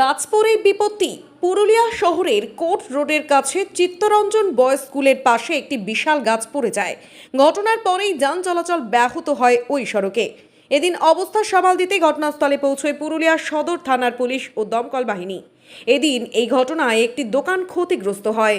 গাছ পড়ে বিপত্তি। পুরুলিয়া শহরের কোর্ট রোডের কাছে চিত্তরঞ্জন বয়েজ স্কুলের পাশে একটি বিশাল গাছ পড়ে যায়। ঘটনার পরেই যান চলাচল ব্যাহত হয় ওই সড়কে। এদিন অবস্থা সামাল দিতে ঘটনাস্থলে পৌঁছয় পুরুলিয়া সদর থানার পুলিশ ও দমকল বাহিনী। এদিন এই ঘটনায় একটি দোকান ক্ষতিগ্রস্ত হয়।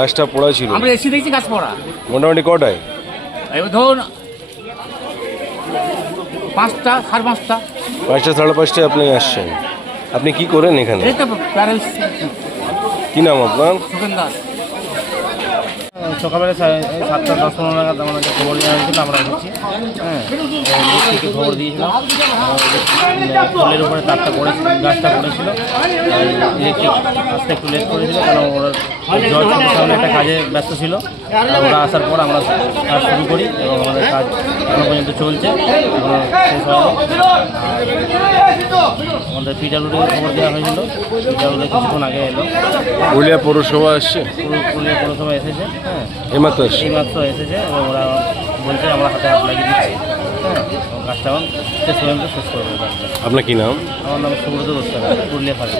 গাছটা পড়া ছিল, আমরা এসে দেখছি গাছ পড়া। মোটামুটি কটায়? এবার ধরুন 5টা, সাড়ে 5টা। 5টা সাড়ে 5টায় আপনি আসছেন। আপনি কি করেন এখানে? এই তো প্যারেন্টস। কি নাম আপনার? সুখেন দাস। সকালবেলা 7:10-15 নাগাদ আমাদের খবর দেওয়া হয়েছিল, আমরা এসেছি। থেকে খবর দিয়েছিলাম পোলের উপরে তারটা পড়েছিল, গাছটা পড়েছিল। ইলেকট্রিক আসতে একটু লেট করেছিল, কারণ ওরা জল সামনে একটা কাজে ব্যস্ত ছিল। ওরা আসার পর আমরা কাজ শুরু করি এবং আমাদের কাজ এখনো পর্যন্ত চলছে, এখনো শেষ হয়নি। আমাদের পিডাব্লিউডিকে খবর দেওয়া হয়েছিল, পিডাব্লিউডি কিছুক্ষণ আগে এলো। পুরুলিয়া পৌরসভা আসছে? পুরুলিয়া পৌরসভা এসেছে, হ্যাঁ এইমাত্র আসছে। এইমাত্র এসেছে এবং ওরা বলছে আমরা হাতে হাত লাগিয়ে দিচ্ছি, হ্যাঁ, কাজটা শেষ পর্যন্ত শেষ করবো কাজটা। আপনার কি নাম? আমার নাম সুব্রত গোস্বামী, পুরুলিয়া ফার্স্ট।